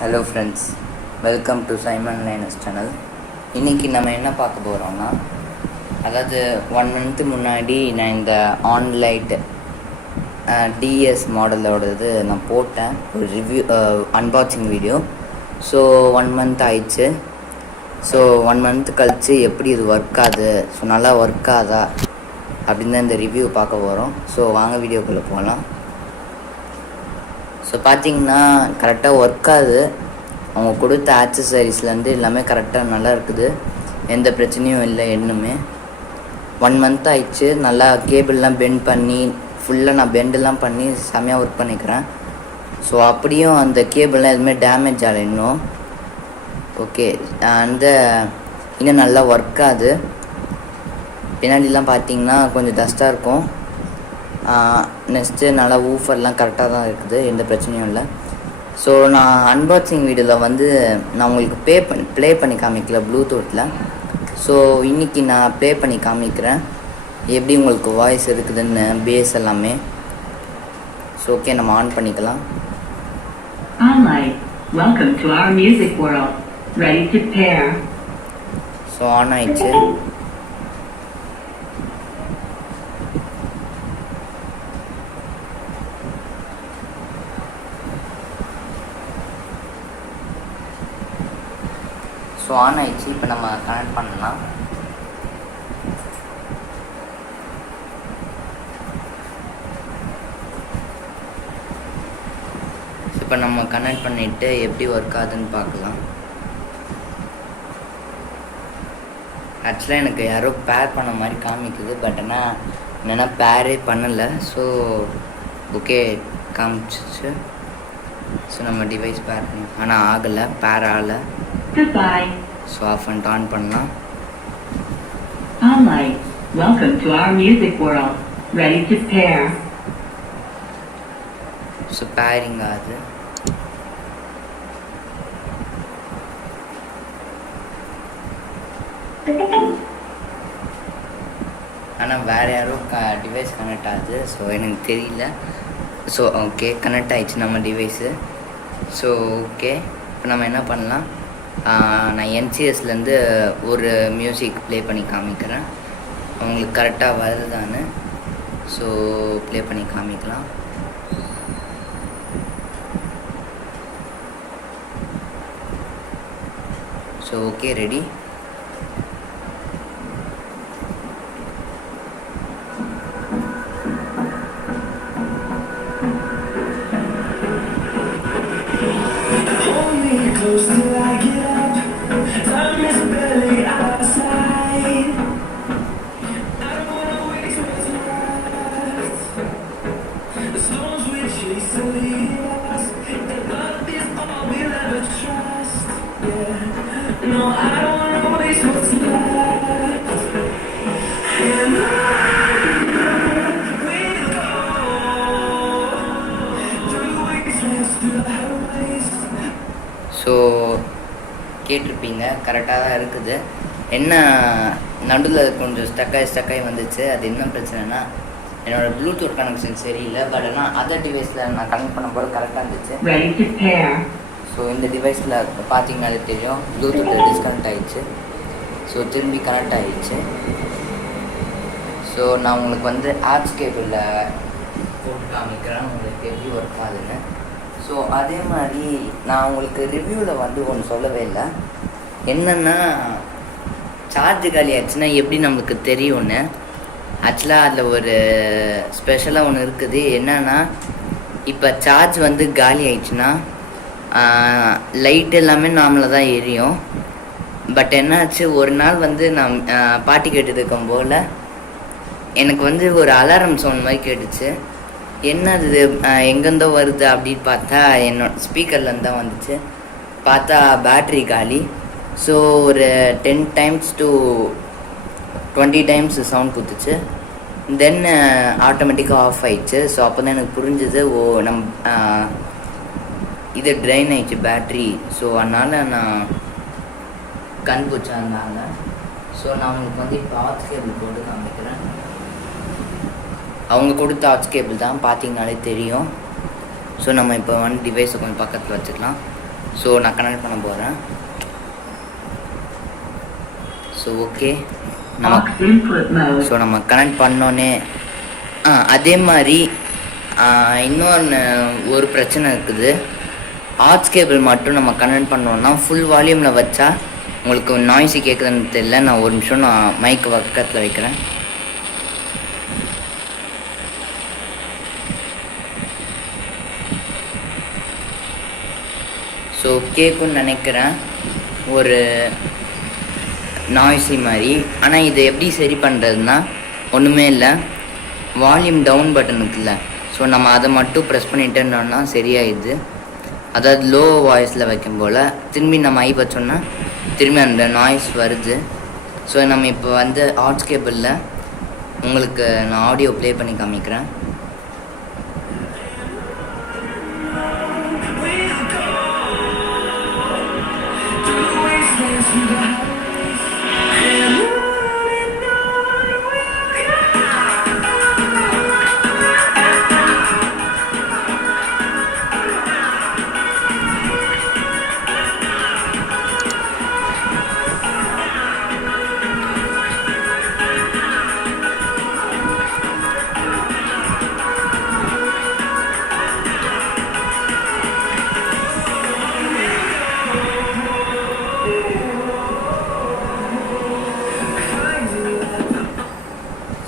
Hello friends, welcome to simonlinus channel. இன்றைக்கி நம்ம என்ன பார்க்க போகிறோம்னா, அதாவது 1 month முன்னாடி நான் இந்த ஆன்லைட் டிஎஸ் மாடலோடது நான் போட்டேன் ஒரு review unboxing video. So 1 month ஆயிடுச்சு. ஸோ 1 month கழித்து எப்படி இது ஒர்க் ஆகுது, ஸோ நல்லா ஒர்க் ஆகுதா அப்படின்னு தான் இந்த ரிவ்யூ பார்க்க போகிறோம். ஸோ வாங்க வீடியோக்குள்ளே போகலாம். ஸோ பார்த்தீங்கன்னா கரெக்டாக ஒர்க் ஆகுது. அவங்க கொடுத்த ஆக்சசரிஸ்லேருந்து எல்லாமே கரெக்டாக நல்லா இருக்குது, எந்த பிரச்சனையும் இல்லை. இன்னுமே 1 month ஆயிடுச்சு. நல்லா கேபிள்லாம் பெண்ட் பண்ணி ஃபுல்லாக நான் பெண்டெல்லாம் பண்ணி செம்மையாக ஒர்க் பண்ணிக்கிறேன். ஸோ அப்படியும் அந்த கேபிள்லாம் எதுவுமே டேமேஜ் ஆகலை இன்னும். ஓகே, இன்னும் நல்லா ஒர்க் ஆகுது. பின்னாடிலாம் பார்த்தீங்கன்னா கொஞ்சம் டஸ்ட்டாக இருக்கும். நெக்ஸ்ட்டு நல்லா ஊஃபர்லாம் கரெக்டாக தான் இருக்குது, எந்த பிரச்சனையும் இல்லை. ஸோ நான் அன்பாக்சிங் வீடியோவில் நான் உங்களுக்கு ப்ளே பண்ணி காமிக்கல ப்ளூடூத்தில். ஸோ இன்றைக்கி நான் ப்ளே பண்ணி காமிக்கிறேன் எப்படி உங்களுக்கு வாய்ஸ் இருக்குதுன்னு, பேஸ் எல்லாமே. ஸோ ஓகே, நம்ம ஆன் பண்ணிக்கலாம். Onlite, welcome to our music world. Ready to pair. So on ஆயிடுச்சு. ஸோ ஆன் ஆயிடுச்சு. இப்போ நம்ம கனெக்ட் பண்ணலாம். இப்போ நம்ம கனெக்ட் பண்ணிவிட்டு எப்படி ஒர்க் ஆகுதுன்னு பார்க்கலாம். ஆக்சுவலாக எனக்கு யாரோ பேர் பண்ண மாதிரி காமிக்குது, பட் ஆனால் என்னென்னா பேரே பண்ணலை. ஸோ ஓகே காமிச்சிச்சு. ஸோ நம்ம டிவைஸ் பேர் பண்ணி ஆனால் ஆகலை, பேர் ஆகலை. ஸோ ஆஃப் அண்ட் ஆன் பண்ணலாம். Onlite, welcome to our music world. Ready to pair. So pairing ஆகுது. ஆனால் வேறு யாரோ டிவைஸ் கனெக்ட் ஆகுது. ஸோ எனக்கு தெரியல. ஸோ ஓகே, கனெக்ட் ஆகிடுச்சு நம்ம டிவைஸு. ஸோ ஓகே, இப்போ நம்ம என்ன பண்ணலாம், நான் என்சிஎஸ்லேருந்து ஒரு மியூசிக் ப்ளே பண்ணி காமிக்கிறேன், அவங்களுக்கு கரெக்டாக வருதுதான்னு. ஸோ ப்ளே பண்ணி காமிக்கலாம். So okay, ready. No, I don't wanna waste what's left. And we'll go through the wastelands, through the highways. So கேட்டிருப்பீங்க, கரெக்டாக தான் இருக்குது. என்ன நடுவில் கொஞ்சம் ஸ்டக்காகி வந்துச்சு. அது என்ன பிரச்சனைனா, என்னோடய ப்ளூடூத் கனெக்ஷன் சரியில்லை. பட் ஆனால் அதர் டிவைஸில் நான் கனெக்ட் பண்ணும்போது கரெக்டாக இருந்துச்சு. ஸோ இந்த டிவைஸில் பார்த்தீங்கன்னாலே தெரியும், ப்ளூடூத்தில் டிஸ்கனெக்ட் ஆகிடுச்சு. ஸோ திரும்பி கனெக்ட் ஆகிடுச்சு. ஸோ நான் உங்களுக்கு ஆப்ஸ் கேபிளில் போட்டு காமிக்கிறேன், உங்களுக்கு எப்படி ஒர்க் ஆகுதுன்னு. ஸோ அதே மாதிரி நான் உங்களுக்கு ரிவ்யூவில் ஒன்று சொல்லவே இல்லை. என்னென்னா, சார்ஜ் காலி ஆச்சுன்னா எப்படி நம்மளுக்கு தெரியும்னு. ஆக்சுவலாக அதில் ஒரு ஸ்பெஷலாக ஒன்று இருக்குது. என்னென்னா, இப்போ சார்ஜ் காலி ஆயிடுச்சுன்னா லைட் எல்லாமே நார்மலாக தான் எரியும். பட் என்னாச்சு, ஒரு நாள் நான் பாட்டு கேட்டுட்டு இருக்கும் போல் எனக்கு ஒரு அலாரம் சவுண்ட் மாதிரி கேட்டுச்சு. என்னது எங்கேருந்தோ வருது அப்படின்னு பார்த்தா என்னோட ஸ்பீக்கர்லேருந்து தான் வந்துச்சு. பார்த்தா பேட்ரி காலி. ஸோ ஒரு 10 times to 20 times சவுண்ட் கொடுத்துச்சு. தென் ஆட்டோமேட்டிக்காக ஆஃப் ஆயிடுச்சு. ஸோ அப்போ தான் எனக்கு புரிஞ்சுது, ஓ இது ட்ரைன் ஆயிடுச்சு பேட்ரி. ஸோ அதனால் நான் கண்பூச்சாங்க. ஸோ நான் உங்களுக்கு இப்போ ஆர்ச் கேபிள் போட்டு காமிக்கிறேன். அவங்க கொடுத்த ஆர்ச் கேபிள் தான், பார்த்தீங்கனாலே தெரியும். ஸோ நம்ம இப்போ டிவைஸை கொஞ்சம் பக்கத்தில் வச்சுக்கலாம். ஸோ நான் கனெக்ட் பண்ண போகிறேன். ஸோ ஓகே நம்ம Aux input mode. ஸோ நம்ம கனெக்ட் பண்ணோன்னே அதே மாதிரி இன்னொன்று ஒரு பிரச்சனை இருக்குது. ஆர்ட்ஸ் கேபிள் மட்டும் நம்ம கனெக்ட் பண்ணோன்னா ஃபுல் வால்யூமில் வச்சா உங்களுக்கு நாய்ஸு கேட்குதுன்னு தெரியல. நான் ஒரு நிமிஷம் நான் மைக்கு பக்கத்தில் வைக்கிறேன். ஸோ கேட்குன்னு நினைக்கிறேன் ஒரு நாய்ஸி மாதிரி. ஆனால் இதை எப்படி சரி பண்ணுறதுன்னா ஒன்றுமே இல்லை, வால்யூம் டவுன் பட்டன் இருக்குல்ல, ஸோ நம்ம அதை மட்டும் ப்ரெஸ் பண்ணிட்டோன்னா சரியாயிடுது. அதாவது லோ வாய்ஸில் வைக்கும் போல் திரும்பி நம்ம ஐ வச்சோன்னா திரும்பி அந்த நாய்ஸ் வருது. ஸோ நம்ம இப்போ வந்து ஆர்ட்ஸ் கேபிளில் உங்களுக்கு நான் ஆடியோ ப்ளே பண்ணி காமிக்கிறேன்.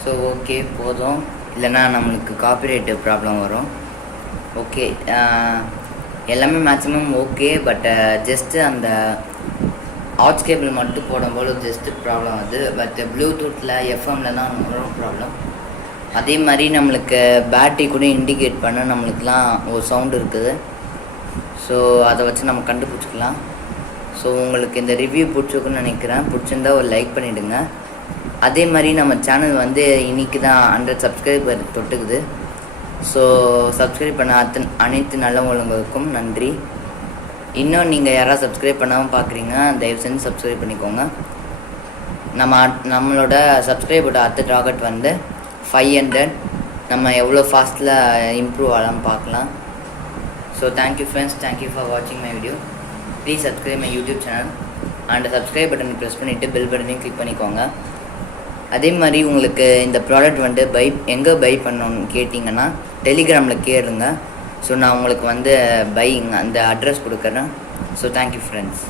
ஸோ ஓகே போதும், இல்லைன்னா நம்மளுக்கு காப்பிரைட்டு ப்ராப்ளம் வரும். ஓகே எல்லாமே மேக்ஸிமம் ஓகே, பட் ஜஸ்ட்டு அந்த ஆர்ட்ஸ் கேபிள் மட்டும் போடும்போது ஜஸ்ட்டு ப்ராப்ளம் வருது. பட் ப்ளூடூத்தில் எஃப்எம்லலாம் வரும் ப்ராப்ளம். அதே மாதிரி நம்மளுக்கு பேட்ரி கூட இண்டிகேட் பண்ண நம்மளுக்குலாம் ஒரு சவுண்டு இருக்குது. ஸோ அதை வச்சு நம்ம கண்டுபிடிச்சிக்கலாம். ஸோ உங்களுக்கு இந்த ரிவ்யூ பிடிச்சிருக்குன்னு நினைக்கிறேன். பிடிச்சிருந்தா ஒரு லைக் பண்ணிவிடுங்க. அதே மாதிரி நம்ம சேனல் வந்து இன்றைக்கி தான் 100 சப்ஸ்கிரைபர் தொட்டுக்குது. ஸோ சப்ஸ்கிரைப் பண்ண அனைத்து நல்லவங்களுக்கும் நன்றி. இன்னும் நீங்கள் யாராவது சப்ஸ்கிரைப் பண்ணாமல் பார்க்குறீங்க, தயவு செஞ்சு சப்ஸ்கிரைப் பண்ணிக்கோங்க. நம்மளோட சப்ஸ்கிரைபோட அடுத்த டார்கெட் வந்து 500. நம்ம எவ்வளோ ஃபாஸ்ட்டில் இம்ப்ரூவ் ஆகலாம்னு பார்க்கலாம். So thank you friends, thank you for வாட்சிங் my video. Please subscribe my YouTube channel and subscribe button press பண்ணிவிட்டு பெல் பட்டனையும் கிளிக் பண்ணிக்கோங்க. அதே மாதிரி உங்களுக்கு இந்த ப்ராடக்ட் வந்து எங்கே பை பண்ணணுன்னு கேட்டிங்கன்னா டெலிகிராமில் கேளுங்க. ஸோ நான் உங்களுக்கு வந்து அந்த அட்ரஸ் கொடுக்குறேன். So thank you friends.